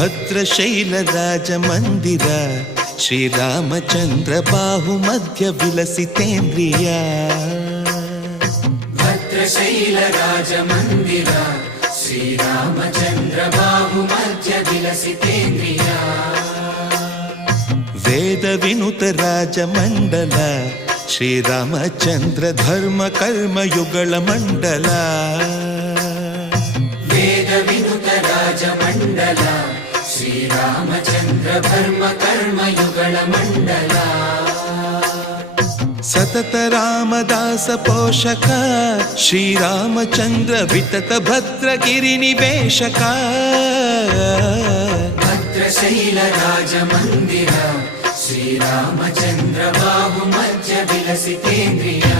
ಭದ್ರಶೈಲ ರಾಜ ಮಂದಿರ ಶ್ರೀರಾಮಚಂದ್ರ ಬಾಹು ಮಧ್ಯ ವಿಲಸಿತೇಂದ್ರಿಯ ಭದ್ರಶೈಲ ರಾಜ ಮಂದಿರ ಶ್ರೀರಾಮಚಂದ್ರ ಬಾಹು ಮಧ್ಯ ವಿಲಸಿತೇಂದ್ರಿಯ ವೇದ ವಿನುತ ರಾಜ ಮಂಡಲ ಶ್ರೀರಾಮಚಂದ್ರ ಧರ್ಮ ಕರ್ಮಯುಗಳ ಮಂಡಲ ವೇದ ವಿನುತ ರಾಜ ಮಂಡಲ ಶ್ರೀರಾಮಚಂದ್ರ ಧರ್ಮ ಕರ್ಮಯುಗಳ ಮಂಡಲ ಸತತ ರಾಮದಾಸ ಪೋಷಕ ಶ್ರೀರಾಮಚಂದ್ರ ವಿತತ ಭದ್ರಗಿರಿ ನಿವೇಶಕ ಭದ್ರಶೈಲ ರಾಜ ಮಂದಿರ ಶ್ರೀರಾಮಚಂದ್ರ ಬಾಹು ಮಧ್ಯ ವಿಲಸಿತೇಂದ್ರಿಯ